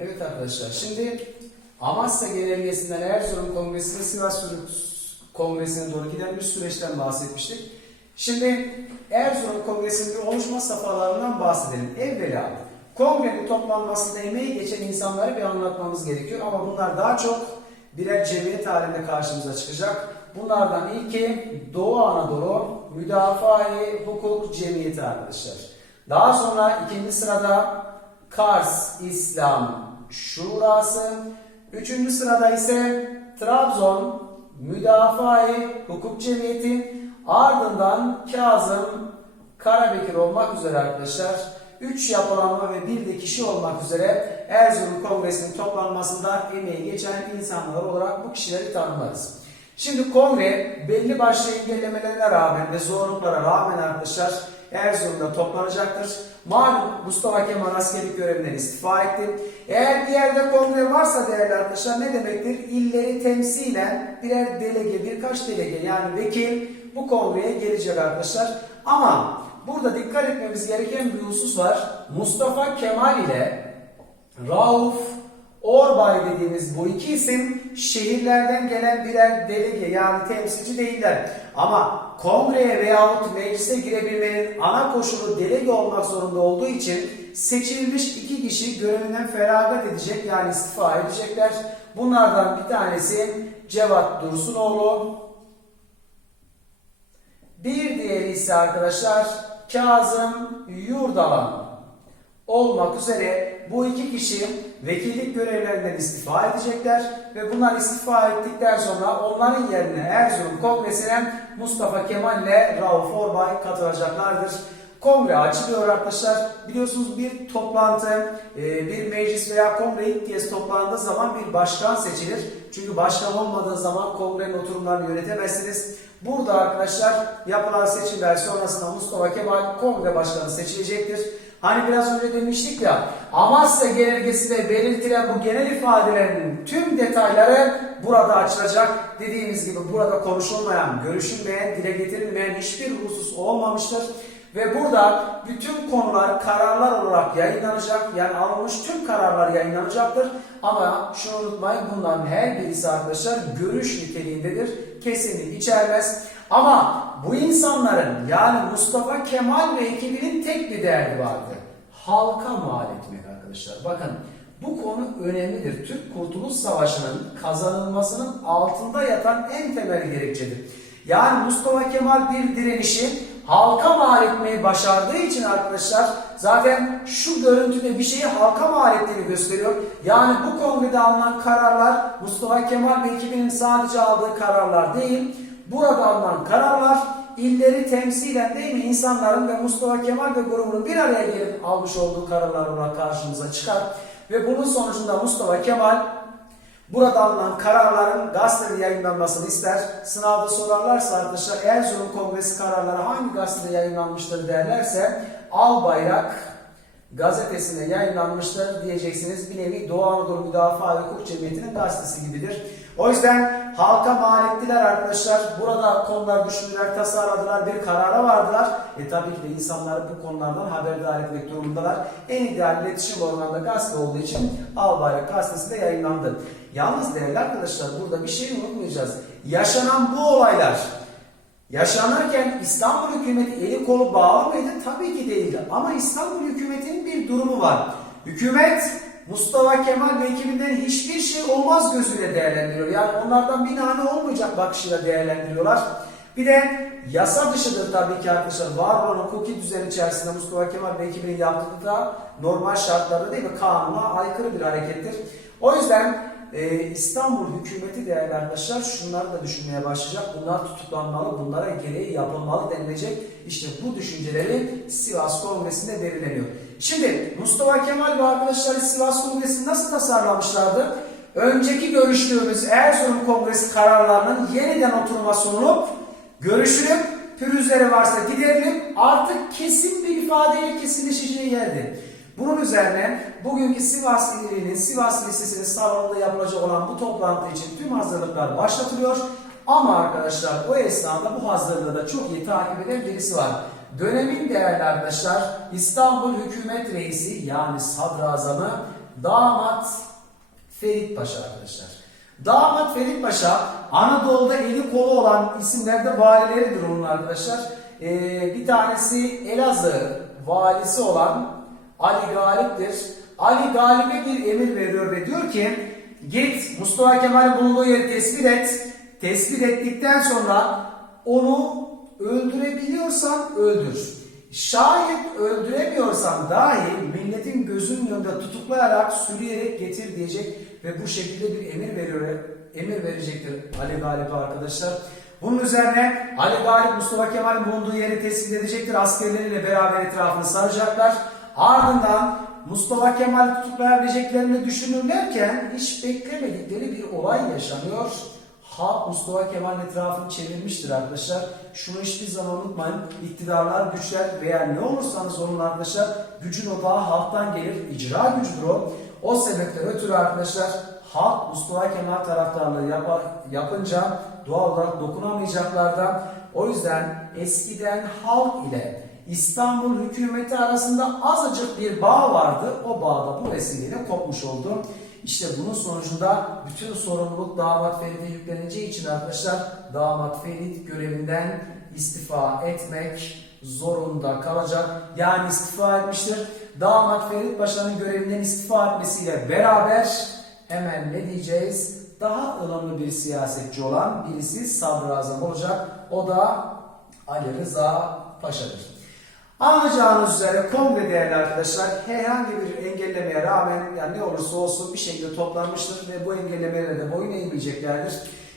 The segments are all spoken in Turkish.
Evet arkadaşlar şimdi Amasya Genelgesi'nden Erzurum Kongresi'ne Sivas Kongresi'ne doğru giden bir süreçten bahsetmiştik. Şimdi Erzurum Kongresi'nin oluşma safhalarından bahsedelim. Evvela kongrenin toplanmasında emeği geçen insanları bir anlatmamız gerekiyor ama bunlar daha çok birer cemiyet halinde karşımıza çıkacak. Bunlardan ilki Doğu Anadolu Müdafaa-i Hukuk Cemiyeti arkadaşlar. Daha sonra ikinci sırada Kars İslam Şurası. Üçüncü sırada ise Trabzon Müdafaa-i Hukuk Cemiyeti. Ardından Kazım Karabekir olmak üzere arkadaşlar. Üç yapılanma ve bir de kişi olmak üzere Erzurum Kongresi'nin toplanmasında emeği geçen insanlar olarak bu kişileri tanımlarız. Şimdi kongre belli başlı engellemelerine rağmen ve zorluklara rağmen arkadaşlar Erzurum'da toplanacaktır. Malum Mustafa Kemal askerlik görevinden istifa etti. Eğer bir yerde kongre varsa değerli arkadaşlar ne demektir? İlleri temsilen birer delege, birkaç delege yani vekil bu kongreye gelecek arkadaşlar. Ama burada dikkat etmemiz gereken bir husus var. Mustafa Kemal ile Rauf Orbay dediğimiz bu iki isim şehirlerden gelen birer delege yani temsilci değiller. Ama kongreye veyahut meclise girebilmenin ana koşulu delege olmak zorunda olduğu için seçilmiş iki kişi görevinden feragat edecek yani istifa edecekler. Bunlardan bir tanesi Cevat Dursunoğlu. Bir diğeri ise arkadaşlar Kazım Yurdalan olmak üzere bu iki kişi vekillik görevlerinden istifa edecekler ve bunlar istifa ettikten sonra onların yerine Erzurum Kongresi'ne Mustafa Kemal ile Rauf Orbay katılacaklardır. Kongre açılıyor arkadaşlar. Biliyorsunuz bir toplantı, e, bir meclis veya kongre ilk kez toplandığı zaman bir başkan seçilir. Çünkü başkan olmadığı zaman kongrenin oturumlarını yönetemezsiniz. Burada arkadaşlar yapılan seçimler sonrasında Mustafa Kemal kongre başkanı seçilecektir. Hani biraz önce demiştik ya Amasya genelgesinde belirtilen bu genel ifadelerin tüm detayları burada açılacak. Dediğimiz gibi burada konuşulmayan, görüşülmeyen, dile getirilmeyen hiçbir husus olmamıştır. Ve burada bütün konular kararlar olarak yayınlanacak. Yani alınmış tüm kararlar yayınlanacaktır. Ama şunu unutmayın bunların her birisi arkadaşlar görüş niteliğindedir. Kesinlik içermez. Ama bu insanların yani Mustafa Kemal ve ekibinin tek bir derdi vardı. Halka mal etmek arkadaşlar. Bakın bu konu önemlidir. Türk Kurtuluş Savaşı'nın kazanılmasının altında yatan en temel gerekçedir. Yani Mustafa Kemal bir direnişi halka mal etmeyi başardığı için arkadaşlar zaten şu görüntüde bir şeyi halka mal ettiğini gösteriyor. Yani bu kongrede alınan kararlar Mustafa Kemal ve ekibinin sadece aldığı kararlar değil, burada alınan kararlar illeri temsilen değil mi insanların ve Mustafa Kemal ve grubunun bir araya gelip almış olduğu kararlar olarak karşımıza çıkar. Ve bunun sonucunda Mustafa Kemal Burada alınan kararların gazetede yayınlanmasını ister. Sınavda sorarlarsa arkadaşlar Erzurum Kongresi kararları hangi gazetede yayınlanmıştır derlerse Al Bayrak gazetesinde yayınlanmıştır diyeceksiniz. Bir nevi Doğu Anadolu Müdafaa ve Hukuk Cemiyeti'nin gazetesi gibidir. O yüzden halka mal ettiler arkadaşlar. Burada konular düşündüler, tasarladılar, bir karara vardılar. E tabii ki de insanları bu konulardan haberdar etmek durumundalar. En ideal iletişim organında gazete olduğu için Al Bayrak gazetesinde yayınlandı. Yalnız değerli arkadaşlar burada bir şey unutmayacağız. Yaşanan bu olaylar yaşanırken İstanbul hükümeti eli kolu bağlı mıydı? Tabii ki değildi. Ama İstanbul hükümetinin bir durumu var. Hükümet Mustafa Kemal ve ekibinden hiçbir şey olmaz gözüyle değerlendiriyor. Yani onlardan bir nane olmayacak bakışıyla değerlendiriyorlar. Bir de yasa dışıdır tabii ki arkadaşlar. Var olan hukuki düzen içerisinde Mustafa Kemal ve ekibinin yaptığı da normal şartlarda değil mi? Kanuna aykırı bir harekettir. O yüzden e, İstanbul hükümeti değerli arkadaşlar şunları da düşünmeye başlayacak. Bunlar tutuklanmalı, bunlara gereği yapılmalı denilecek. İşte bu düşünceleri Sivas Kongresi'nde belirleniyor. Şimdi Mustafa Kemal ve arkadaşları Sivas Kongresi'ni nasıl tasarlamışlardı? Önceki görüştüğümüz Erzurum Kongresi kararlarının yeniden oturması olup görüşülüp pürüzleri varsa giderilip artık kesin bir ifadeyle kesinleşeceği yerdi. Bunun üzerine bugünkü Sivas İlinin Sivas Lisesi'nin salonunda yapılacak olan bu toplantı için tüm hazırlıklar başlatılıyor. Ama arkadaşlar o esnada bu hazırlığı da çok iyi takip eden birisi var. Dönemin değerli arkadaşlar İstanbul Hükümet Reisi yani Sadrazamı Damat Ferit Paşa arkadaşlar. Damat Ferit Paşa Anadolu'da eli kolu olan isimlerde valileridir onun arkadaşlar. Ee, bir tanesi Elazığ valisi olan Ali Galip'tir. Ali Galip'e bir emir veriyor ve diyor ki git Mustafa Kemal'in bulunduğu yeri tespit et. Tespit ettikten sonra onu öldürebiliyorsan öldür. Şayet öldüremiyorsan dahi milletin gözünün önünde tutuklayarak sürüyerek getir diyecek ve bu şekilde bir emir veriyor. Emir verecektir Ali Galip arkadaşlar. Bunun üzerine Ali Galip Mustafa Kemal'in bulunduğu yeri tespit edecektir. Askerleriyle beraber etrafını saracaklar. Ardından Mustafa Kemal tutuklayabileceklerini düşünürlerken hiç beklemedikleri bir olay yaşanıyor. Halk Mustafa Kemal'in etrafını çevirmiştir arkadaşlar. Şunu hiçbir zaman unutmayın. İktidarlar, güçler veya ne olursanız olun arkadaşlar gücün odağı halktan gelir. İcra gücüdür o. O sebepten ötürü arkadaşlar halk Mustafa Kemal taraftarlığı yapa- yapınca doğal olarak dokunamayacaklardan o yüzden eskiden halk ile İstanbul hükümeti arasında azıcık bir bağ vardı. O bağ da bu vesileyle kopmuş oldu. İşte bunun sonucunda bütün sorumluluk damat Ferit'e yükleneceği için arkadaşlar damat Ferit görevinden istifa etmek zorunda kalacak. Yani istifa etmiştir. Damat Ferit Paşa'nın görevinden istifa etmesiyle beraber hemen ne diyeceğiz? Daha ılımlı bir siyasetçi olan birisi sadrazam olacak. O da Ali Rıza Paşa'dır. Anlayacağınız üzere kongre değerli arkadaşlar herhangi bir engellemeye rağmen yani ne olursa olsun bir şekilde toplanmıştır ve bu engellemelere de boyun eğmeyeceklerdir.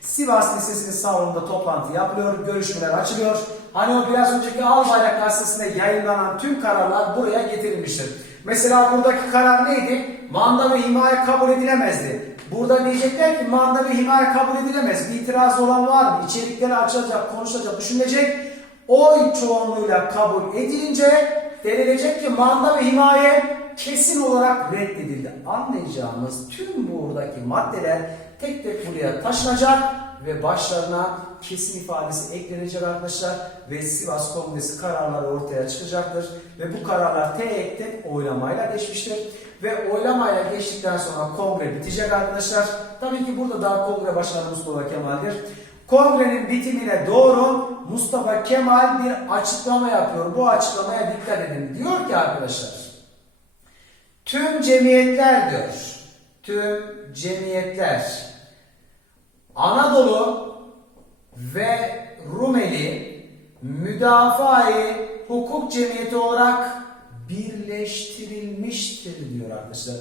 Sivas Lisesi'nin salonunda toplantı yapılıyor, görüşmeler açılıyor. Hani o biraz önceki Al Bayrak gazetesinde yayınlanan tüm kararlar buraya getirilmiştir. Mesela buradaki karar neydi? Manda ve himaye kabul edilemezdi. Burada diyecekler ki manda ve himaye kabul edilemez. Bir itiraz olan var mı? İçerikleri açılacak, konuşulacak, düşünülecek. Oy çoğunluğuyla kabul edilince denilecek ki manda ve himaye kesin olarak reddedildi. Anlayacağımız tüm buradaki maddeler tek tek buraya taşınacak ve başlarına kesin ifadesi eklenecek arkadaşlar ve Sivas Kongresi kararları ortaya çıkacaktır ve bu kararlar tek tek oylamayla geçmiştir ve oylamayla geçtikten sonra kongre bitecek arkadaşlar. Tabii ki burada daha kongre başkanı Mustafa Kemal'dir. Kongrenin bitimine doğru Mustafa Kemal bir açıklama yapıyor. Bu açıklamaya dikkat edin. Diyor ki arkadaşlar tüm cemiyetler diyor. Tüm cemiyetler Anadolu ve Rumeli müdafaa-i hukuk cemiyeti olarak birleştirilmiştir diyor arkadaşlar.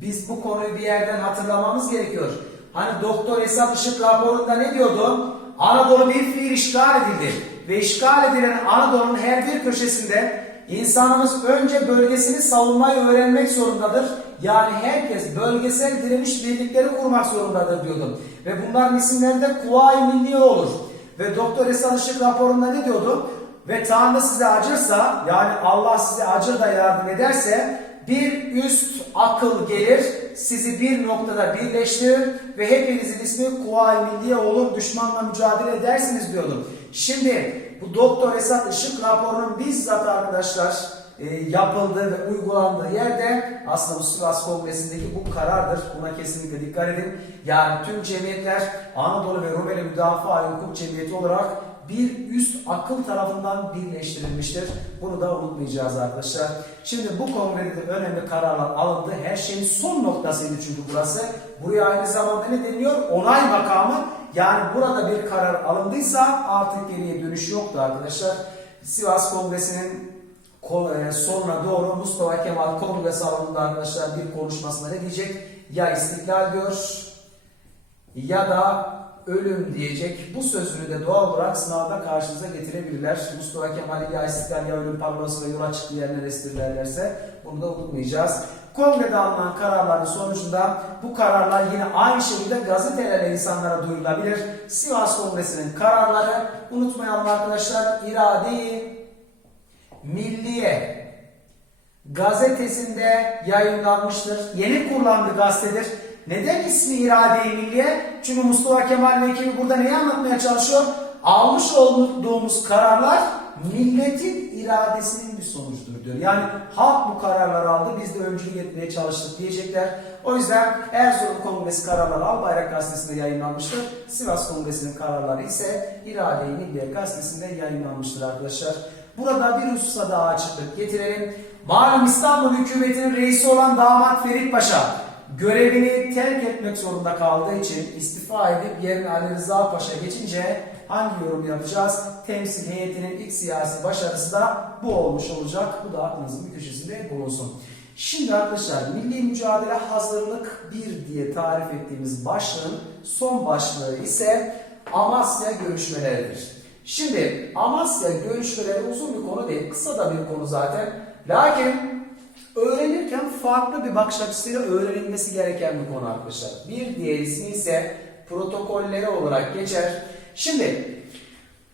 Biz bu konuyu bir yerden hatırlamamız gerekiyor. Hani Doktor Esat Işık raporunda ne diyordu? Anadolu bir fiil işgal edildi. Ve işgal edilen Anadolu'nun her bir köşesinde insanımız önce bölgesini savunmayı öğrenmek zorundadır. Yani herkes bölgesel direniş birlikleri kurmak zorundadır diyordu. Ve bunların isimleri de Kuvayi Milliye olur. Ve Doktor Esat Işık raporunda ne diyordu? Ve Tanrı size acırsa yani Allah size acır da yardım ederse bir üst akıl gelir, sizi bir noktada birleştirir ve hepinizin ismi Kuvayi Milliye olur, düşmanla mücadele edersiniz diyordu. Şimdi bu Doktor Esat Işık raporunun bizzat arkadaşlar e, yapıldığı ve uygulandığı yerde aslında bu Sivas Kongresi'ndeki bu karardır. Buna kesinlikle dikkat edin. Yani tüm cemiyetler Anadolu ve Rumeli Müdafaa Hukuk Cemiyeti olarak bir üst akıl tarafından birleştirilmiştir. Bunu da unutmayacağız arkadaşlar. Şimdi bu kongrede de önemli kararlar alındı. Her şeyin son noktasıydı çünkü burası. Buraya aynı zamanda ne deniyor? Onay makamı. Yani burada bir karar alındıysa artık geriye dönüş yoktu arkadaşlar. Sivas Kongresi'nin ko- e, sonuna doğru Mustafa Kemal Kongre salonunda arkadaşlar bir konuşmasında ne diyecek? Ya istiklal diyor ya da ölüm diyecek. Bu sözünü de doğal olarak sınavda karşınıza getirebilirler. Mustafa Kemal'i ya ya ölüm parolası yola çıktığı yerine bunu da unutmayacağız. Kongrede alınan kararların sonucunda bu kararlar yine aynı şekilde gazetelerle insanlara duyurulabilir. Sivas Kongresi'nin kararları unutmayalım arkadaşlar irade Milliye gazetesinde yayınlanmıştır. Yeni kurulan bir gazetedir. Neden ismi irade-i milliye? Çünkü Mustafa Kemal ve ekibi burada neyi anlatmaya çalışıyor? almış olduğumuz kararlar milletin iradesinin bir sonucudur diyor. Yani halk bu kararları aldı, biz de öncülük etmeye çalıştık diyecekler. O yüzden Erzurum Kongresi kararları Albayrak Gazetesi'nde yayınlanmıştır. Sivas Kongresi'nin kararları ise İrade-i Milliye Gazetesi'nde yayınlanmıştır arkadaşlar. Burada bir hususa daha açıklık getirelim. Malum İstanbul hükümetinin reisi olan damat Ferit Paşa görevini terk etmek zorunda kaldığı için istifa edip yerine Ali Rıza Paşa geçince hangi yorum yapacağız? Temsil heyetinin ilk siyasi başarısı da bu olmuş olacak. Bu da aklınızın bir köşesinde bulunsun. Şimdi arkadaşlar Milli Mücadele Hazırlık 1 diye tarif ettiğimiz başlığın son başlığı ise Amasya görüşmeleridir. Şimdi Amasya görüşmeleri uzun bir konu değil, kısa da bir konu zaten. Lakin öğrenirken farklı bir bakış açısıyla öğrenilmesi gereken bir konu arkadaşlar. Bir diğer ismi ise protokolleri olarak geçer. Şimdi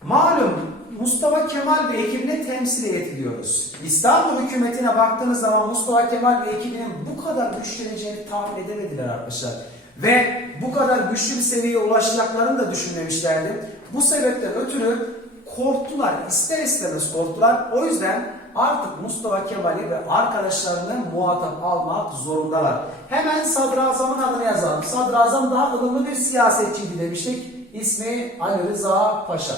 malum Mustafa Kemal ve ekibine temsil ediliyoruz. İstanbul hükümetine baktığınız zaman Mustafa Kemal ve ekibinin bu kadar güçleneceğini tahmin edemediler arkadaşlar. Ve bu kadar güçlü bir seviyeye ulaşacaklarını da düşünmemişlerdi. Bu sebepten ötürü korktular. İster istemez korktular. O yüzden artık Mustafa Kemal'i ve arkadaşlarını muhatap almak zorundalar. Hemen sadrazamın adını yazalım. Sadrazam daha ılımlı bir siyasetçiydi demiştik. İsmi Ali Rıza Paşa.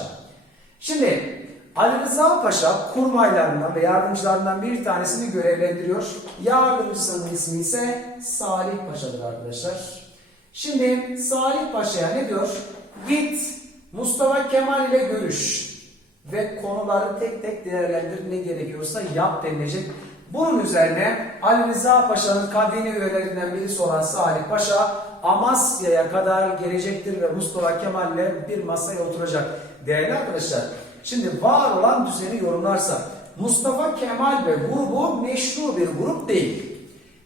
Şimdi Ali Rıza Paşa kurmaylarından ve yardımcılarından bir tanesini görevlendiriyor. Yardımcısının ismi ise Salih Paşa'dır arkadaşlar. Şimdi Salih Paşa'ya ne diyor? Git Mustafa Kemal ile görüş ve konuları tek tek değerlendir ne gerekiyorsa yap denilecek. Bunun üzerine Ali Rıza Paşa'nın kabine üyelerinden birisi olan Salih Paşa Amasya'ya kadar gelecektir ve Mustafa Kemal ile bir masaya oturacak. Değerli arkadaşlar, şimdi var olan düzeni yorumlarsa Mustafa Kemal ve grubu meşru bir grup değil.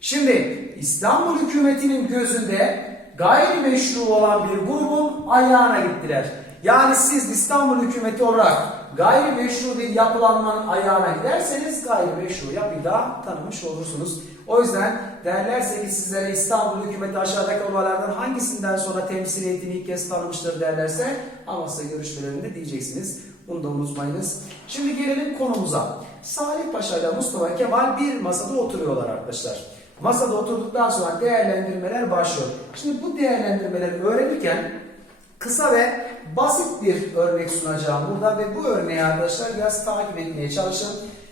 Şimdi İstanbul hükümetinin gözünde gayrimeşru olan bir grubun ayağına gittiler. Yani siz İstanbul hükümeti olarak gayrimeşru bir yapılanmanın ayağına giderseniz gayrimeşru yapıyı da tanımış olursunuz. O yüzden derlerse ki sizlere İstanbul hükümeti aşağıdaki olaylardan hangisinden sonra temsiliyetini ilk kez tanımıştır derlerse Amasya görüşmelerinde diyeceksiniz. Bunu da unutmayınız. Şimdi gelelim konumuza. Salih Paşa ile Mustafa Kemal bir masada oturuyorlar arkadaşlar. Masada oturduktan sonra değerlendirmeler başlıyor. Şimdi bu değerlendirmeleri öğrenirken kısa ve basit bir örnek sunacağım burada ve bu örneği arkadaşlar biraz takip etmeye çalışın.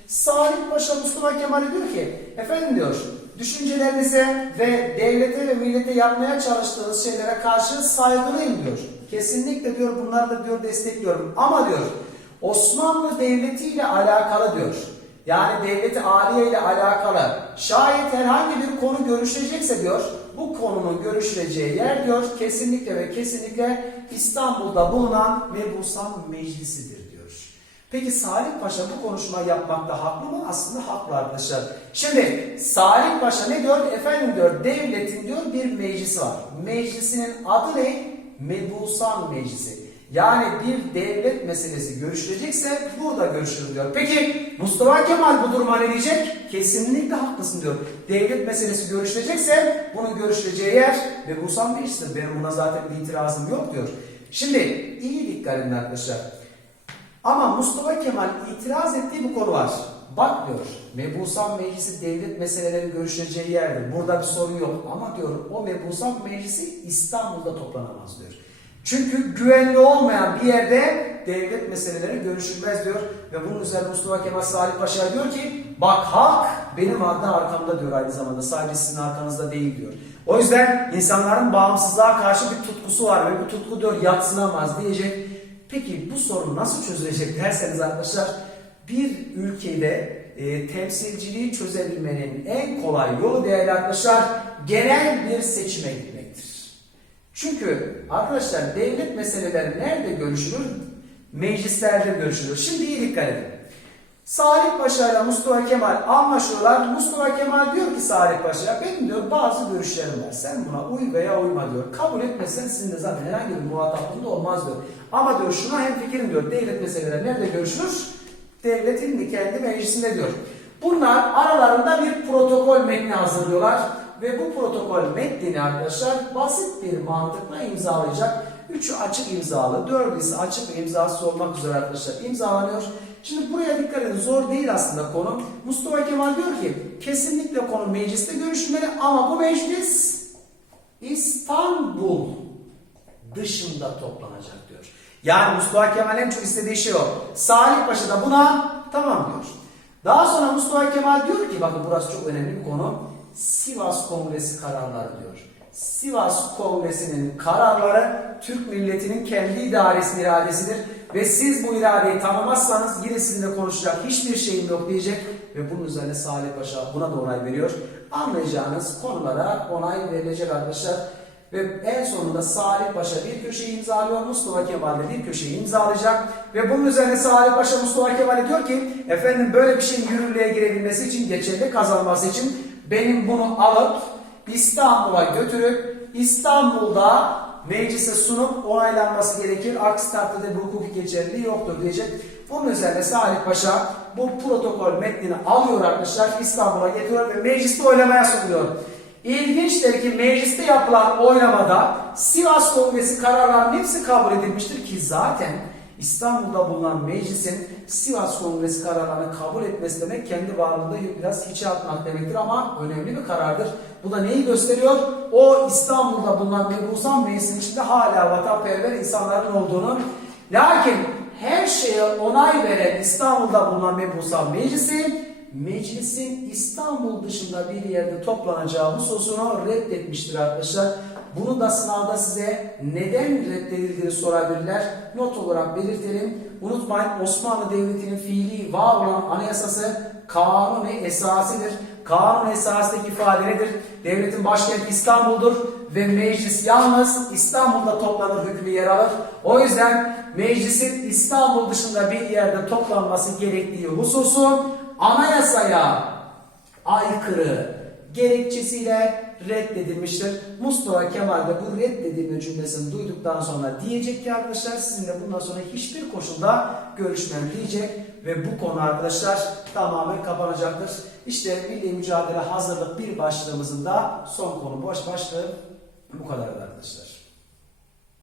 Salih Paşa Mustafa Kemal'e diyor ki, efendim diyor, düşüncelerinize ve devlete ve millete yapmaya çalıştığınız şeylere karşı saygılıyım diyor. Kesinlikle diyor bunları da diyor destekliyorum. Ama diyor Osmanlı Devleti ile alakalı diyor. Yani devleti aliye ile alakalı şayet herhangi bir konu görüşecekse diyor bu konunun görüşüleceği yer diyor kesinlikle ve kesinlikle İstanbul'da bulunan Mebusan Meclisi'dir diyor. Peki Salih Paşa bu konuşmayı yapmakta haklı mı? Aslında haklı arkadaşlar. Şimdi Salih Paşa ne diyor? Efendim diyor devletin diyor bir meclisi var. Meclisinin adı ne? Mebusan Meclisi. Yani bir devlet meselesi görüşülecekse burada görüşülür diyor. Peki Mustafa Kemal bu duruma ne diyecek? Kesinlikle haklısın diyor. Devlet meselesi görüşülecekse bunun görüşüleceği yer Mebusan Meclisi'dir. Benim buna zaten bir itirazım yok diyor. Şimdi iyi dikkat edin arkadaşlar. Ama Mustafa Kemal itiraz ettiği bir konu var. Bak diyor, Mebusan Meclisi devlet meseleleri görüşüleceği yerdir. Burada bir sorun yok. Ama diyor o Mebusan Meclisi İstanbul'da toplanamaz diyor. Çünkü güvenli olmayan bir yerde devlet meseleleri görüşülmez diyor. Ve bunun üzerine Mustafa Kemal Salih Paşa diyor ki bak halk benim adına arkamda diyor aynı zamanda. Sadece sizin arkanızda değil diyor. O yüzden insanların bağımsızlığa karşı bir tutkusu var ve bu tutku diyor yatsınamaz diyecek. Peki bu sorun nasıl çözülecek derseniz arkadaşlar bir ülkede e, temsilciliği çözebilmenin en kolay yolu değerli arkadaşlar genel bir seçime gitmektir. Çünkü arkadaşlar devlet meseleleri nerede görüşülür? Meclislerde görüşülür. Şimdi iyi dikkat edin. Salih Paşa ile Mustafa Kemal anlaşıyorlar. Mustafa Kemal diyor ki Salih Paşa'ya benim diyor bazı görüşlerim var. Sen buna uy veya uyma diyor. Kabul etmezsen sizin de zaten herhangi bir muhataplığında olmaz diyor. Ama diyor şuna hem fikrim diyor. Devlet meseleleri nerede görüşülür? Devletin kendi meclisinde diyor. Bunlar aralarında bir protokol metni hazırlıyorlar. Ve bu protokol metnini arkadaşlar basit bir mantıkla imzalayacak. Üçü açık imzalı, dördü ise açık ve imzasız olmak üzere arkadaşlar imzalanıyor. Şimdi buraya dikkat edin. Zor değil aslında konu. Mustafa Kemal diyor ki kesinlikle konu mecliste görüşülmeli ama bu meclis İstanbul dışında toplanacak diyor. Yani Mustafa Kemal en çok istediği şey o. Salih Paşa da buna tamam diyor. Daha sonra Mustafa Kemal diyor ki bakın burası çok önemli bir konu. Sivas Kongresi kararları diyor. Sivas Kongresi'nin kararları Türk milletinin kendi idaresinin iradesidir. Ve siz bu iradeyi tanımazsanız yine sizinle konuşacak hiçbir şeyim yok diyecek. Ve bunun üzerine Salih Paşa buna da onay veriyor. Anlayacağınız konulara onay verilecek arkadaşlar. Ve en sonunda Salih Paşa bir köşeyi imzalıyor, Mustafa Kemal de bir köşeyi imzalayacak. Ve bunun üzerine Salih Paşa Mustafa Kemal'e diyor ki, efendim böyle bir şeyin yürürlüğe girebilmesi için, geçerli kazanması için benim bunu alıp İstanbul'a götürüp İstanbul'da meclise sunup onaylanması gerekir. Aksi takdirde bu hukuki geçerliliği yoktur diyecek. Bunun üzerine Salih Paşa bu protokol metnini alıyor arkadaşlar İstanbul'a getiriyor ve mecliste oylamaya sunuyor. İlginçtir ki mecliste yapılan oylamada Sivas Kongresi kararlarının hepsi kabul edilmiştir ki zaten İstanbul'da bulunan meclisin Sivas Kongresi kararlarını kabul etmesi demek kendi varlığında biraz hiçe atmak demektir ama önemli bir karardır. Bu da neyi gösteriyor? O İstanbul'da bulunan mebusan meclisin içinde hala vatanperver insanların olduğunu lakin her şeye onay veren İstanbul'da bulunan mebusan meclisi meclisin İstanbul dışında bir yerde toplanacağı hususunu reddetmiştir arkadaşlar. Bunu da sınavda size neden reddedildiğini sorabilirler. Not olarak belirtelim. Unutmayın Osmanlı Devleti'nin fiili var olan anayasası kanun esasıdır. Kanun esasındaki ifade nedir? Devletin başkenti İstanbul'dur ve meclis yalnız İstanbul'da toplanır hükmü yer alır. O yüzden meclisin İstanbul dışında bir yerde toplanması gerektiği hususu anayasaya aykırı gerekçesiyle reddedilmiştir. Mustafa Kemal de bu reddedilme cümlesini duyduktan sonra diyecek ki arkadaşlar sizinle bundan sonra hiçbir koşulda görüşmem diyecek ve bu konu arkadaşlar tamamen kapanacaktır. İşte milli mücadele hazırlık bir başlığımızın da son konu boş başlığı bu kadar arkadaşlar.